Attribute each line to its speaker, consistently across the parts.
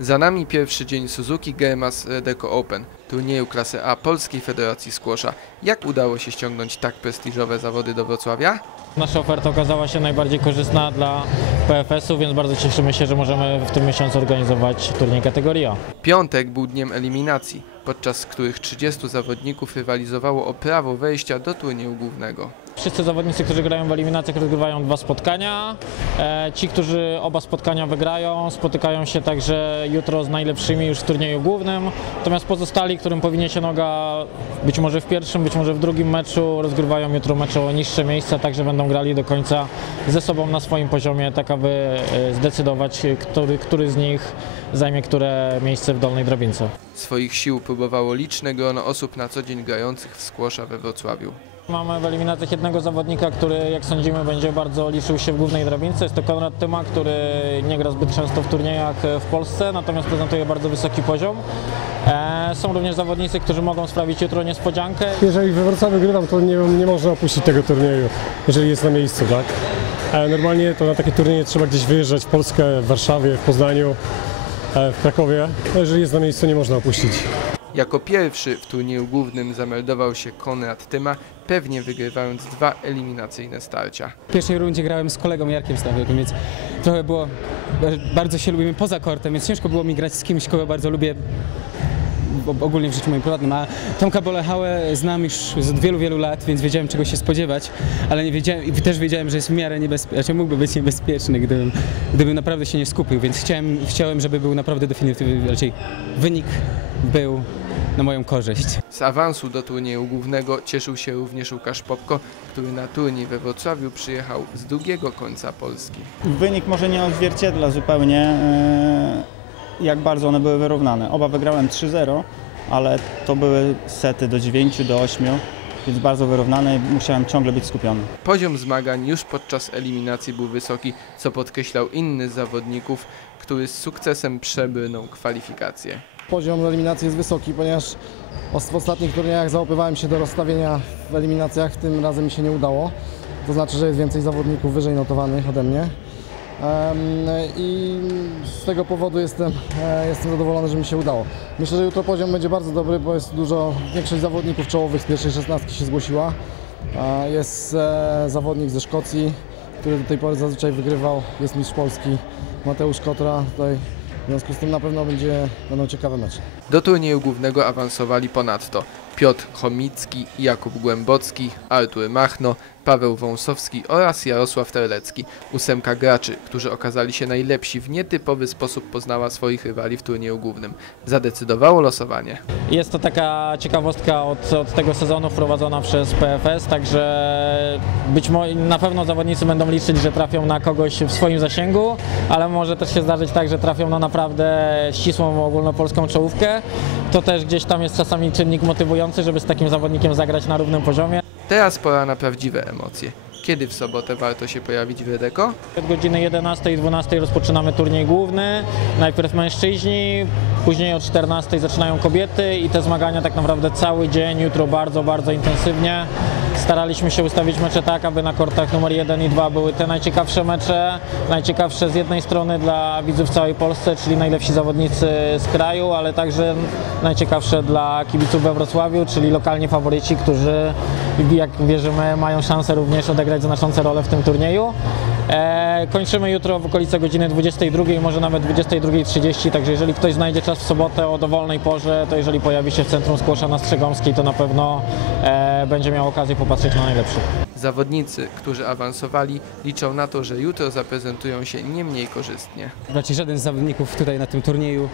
Speaker 1: Za nami pierwszy dzień Suzuki GMAS Deco Open, turnieju klasy A Polskiej Federacji Squasha. Jak udało się ściągnąć tak prestiżowe zawody do Wrocławia?
Speaker 2: Nasza oferta okazała się najbardziej korzystna dla PFS-u, więc bardzo cieszymy się, że możemy w tym miesiącu organizować turniej kategorii A.
Speaker 1: Piątek był dniem eliminacji, podczas których 30 zawodników rywalizowało o prawo wejścia do turnieju głównego.
Speaker 2: Wszyscy zawodnicy, którzy grają w eliminacjach, rozgrywają dwa spotkania. E, Ci, którzy oba spotkania wygrają, spotykają się także jutro z najlepszymi już w turnieju głównym. Natomiast pozostali, którym powinien się noga być może w pierwszym, być może w drugim meczu, rozgrywają jutro mecze o niższe miejsca, także będą grali do końca ze sobą na swoim poziomie, tak aby e, zdecydować, który, który z nich zajmie które miejsce w dolnej drabince.
Speaker 1: Swoich sił próbowało liczne grono osób na co dzień grających w squasha we Wrocławiu.
Speaker 2: Mamy w eliminacjach jednego zawodnika, który jak sądzimy będzie bardzo liczył się w głównej drabince. Jest to Konrad Tyma, który nie gra zbyt często w turniejach w Polsce, natomiast prezentuje bardzo wysoki poziom. E, Są również zawodnicy, którzy mogą sprawić jutro niespodziankę.
Speaker 3: Jeżeli we Wrocławiu grywam, to nie, nie można opuścić tego turnieju, jeżeli jest na miejscu, tak? E, Normalnie to na takie turnieje trzeba gdzieś wyjeżdżać w Polskę, w Warszawie, w Poznaniu, e, w Krakowie. No jeżeli jest na miejscu, nie można opuścić.
Speaker 1: Jako pierwszy w turnieju głównym zameldował się Konrad Tyma, pewnie wygrywając dwa eliminacyjne starcia.
Speaker 4: W pierwszej rundzie grałem z kolegą Jarkiem Stawiakiem, więc trochę było, bardzo się lubimy poza kortem, więc ciężko było mi grać z kimś, kogo bardzo lubię ogólnie w życiu moim prywatnym, a Tomka Bolechałę znam już od wielu, wielu lat, więc wiedziałem czego się spodziewać, ale nie wiedziałem, i też wiedziałem, że jest w miarę niebezpieczny, znaczy mógłby być niebezpieczny, gdybym, gdybym naprawdę się nie skupił, więc chciałem, chciałem, żeby był naprawdę definitywny, raczej wynik był na moją korzyść.
Speaker 1: Z awansu do turnieju głównego cieszył się również Łukasz Popko, który na turniej we Wrocławiu przyjechał z drugiego końca Polski.
Speaker 5: Wynik może nie odzwierciedla zupełnie, e, jak bardzo one były wyrównane. Oba wygrałem 3-0, ale to były sety do 9, do 8, więc bardzo wyrównane i musiałem ciągle być skupiony.
Speaker 1: Poziom zmagań już podczas eliminacji był wysoki, co podkreślał inny z zawodników, który z sukcesem przebrnął kwalifikacje.
Speaker 6: Poziom eliminacji jest wysoki, ponieważ w ostatnich turniejach załapywałem się do rozstawienia w eliminacjach, tym razem mi się nie udało. To znaczy, że jest więcej zawodników wyżej notowanych ode mnie. I z tego powodu jestem, e, jestem zadowolony, że mi się udało. Myślę, że jutro poziom będzie bardzo dobry, bo jest dużo, większość zawodników czołowych z pierwszej szesnastki się zgłosiła. E, Jest e, zawodnik ze Szkocji, który do tej pory zazwyczaj wygrywał, jest mistrz Polski, Mateusz Kotra. Tutaj w związku z tym na pewno będzie, będą ciekawe mecze.
Speaker 1: Do turnieju głównego awansowali ponadto Piotr Chomicki, Jakub Głębocki, Artur Machno, Paweł Wąsowski oraz Jarosław Terlecki. Ósemka graczy, którzy okazali się najlepsi w nietypowy sposób poznała swoich rywali w turnieju głównym. Zadecydowało losowanie.
Speaker 2: Jest to taka ciekawostka od, od tego sezonu wprowadzona przez PFS, także być może na pewno zawodnicy będą liczyć, że trafią na kogoś w swoim zasięgu, ale może też się zdarzyć tak, że trafią na naprawdę ścisłą ogólnopolską czołówkę. To też gdzieś tam jest czasami czynnik motywujący, żeby z takim zawodnikiem zagrać na równym poziomie.
Speaker 1: Teraz pora na prawdziwe emocje. Kiedy w sobotę warto się pojawić w Redeko?
Speaker 2: Od godziny 11 i 12 rozpoczynamy turniej główny. Najpierw mężczyźni, później o 14 zaczynają kobiety i te zmagania tak naprawdę cały dzień, jutro bardzo, bardzo intensywnie. Staraliśmy się ustawić mecze tak, aby na kortach numer 1 i 2 były te najciekawsze mecze. Najciekawsze z jednej strony dla widzów całej Polsce, czyli najlepsi zawodnicy z kraju, ale także najciekawsze dla kibiców we Wrocławiu, czyli lokalni faworyci, którzy jak wierzymy mają szansę również odegrać znaczące role w tym turnieju. E, kończymy jutro w okolice godziny 22, może nawet 22.30, także jeżeli ktoś znajdzie czas w sobotę o dowolnej porze, to jeżeli pojawi się w centrum Skłosza na Strzegomskiej, to na pewno e, będzie miał okazję popatrzeć na najlepszych.
Speaker 1: Zawodnicy, którzy awansowali, liczą na to, że jutro zaprezentują się nie mniej korzystnie.
Speaker 4: Raczej żaden z zawodników tutaj na tym turnieju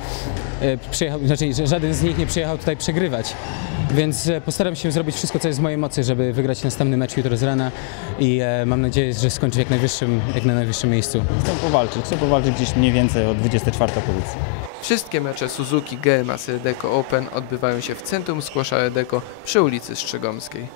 Speaker 4: e, przyjechał, znaczy żaden z nich nie przyjechał tutaj przegrywać. Więc e, postaram się zrobić wszystko, co jest w mojej mocy, żeby wygrać następny mecz jutro z rana i e, mam nadzieję, że skończę jak, najwyższym, jak na najwyższym miejscu.
Speaker 5: Chcę powalczyć, chcę powalczyć gdzieś mniej więcej o 24 pozycji.
Speaker 1: Wszystkie mecze Suzuki GMAS Redeko Open odbywają się w centrum Squasha Redeko przy ulicy Strzegomskiej.